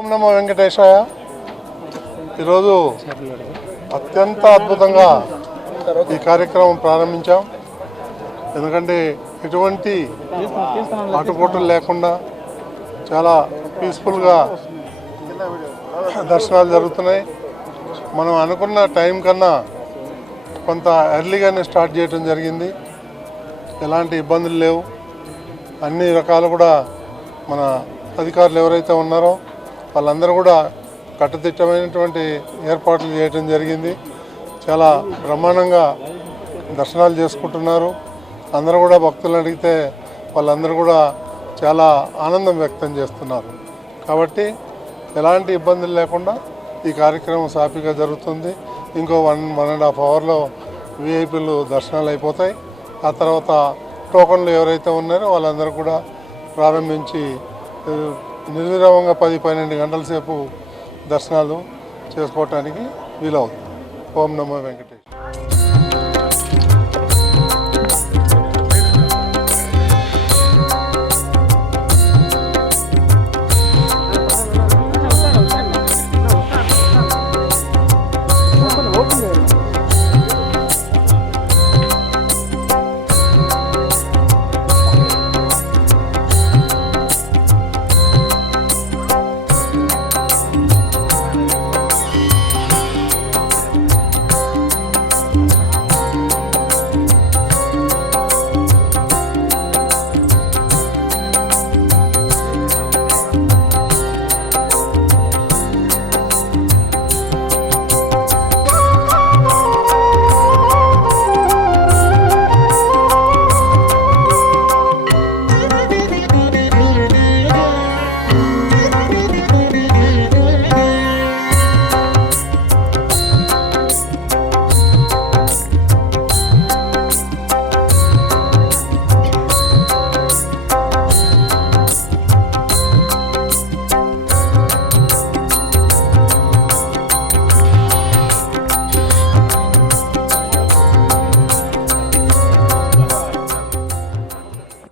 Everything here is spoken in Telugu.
ఓం నమో వెంకటేశాయ. ఈరోజు అత్యంత అద్భుతంగా ఈ కార్యక్రమం ప్రారంభించాం. ఎందుకంటే ఎటువంటి ఆటుపోటులు లేకుండా చాలా పీస్ఫుల్గా దర్శనాలు జరుగుతున్నాయి. మనం అనుకున్న టైం కన్నా కొంత ఎర్లీగానే స్టార్ట్ చేయడం జరిగింది. ఎలాంటి ఇబ్బందులు లేవు. అన్ని రకాలు కూడా మన అధికారులు ఎవరైతే ఉన్నారో వాళ్ళందరూ కూడా కట్టుదిట్టమైనటువంటి ఏర్పాట్లు చేయడం జరిగింది. చాలా బ్రహ్మాండంగా దర్శనాలు చేసుకుంటున్నారు. అందరూ కూడా భక్తులను అడిగితే వాళ్ళందరూ కూడా చాలా ఆనందం వ్యక్తం చేస్తున్నారు. కాబట్టి ఎలాంటి ఇబ్బందులు లేకుండా ఈ కార్యక్రమం సాఫీగా జరుగుతుంది. ఇంకో 1.5 అవర్లో విఐపీలు దర్శనాలు అయిపోతాయి. ఆ తర్వాత టోకన్లు ఎవరైతే ఉన్నారో వాళ్ళందరూ కూడా ప్రారంభించి నిర్విరామంగా 10-12 గంటల సేపు దర్శనాలు చేసుకోవటానికి వీలవుతుంది. ఓం నమో వెంకటేశ్వర.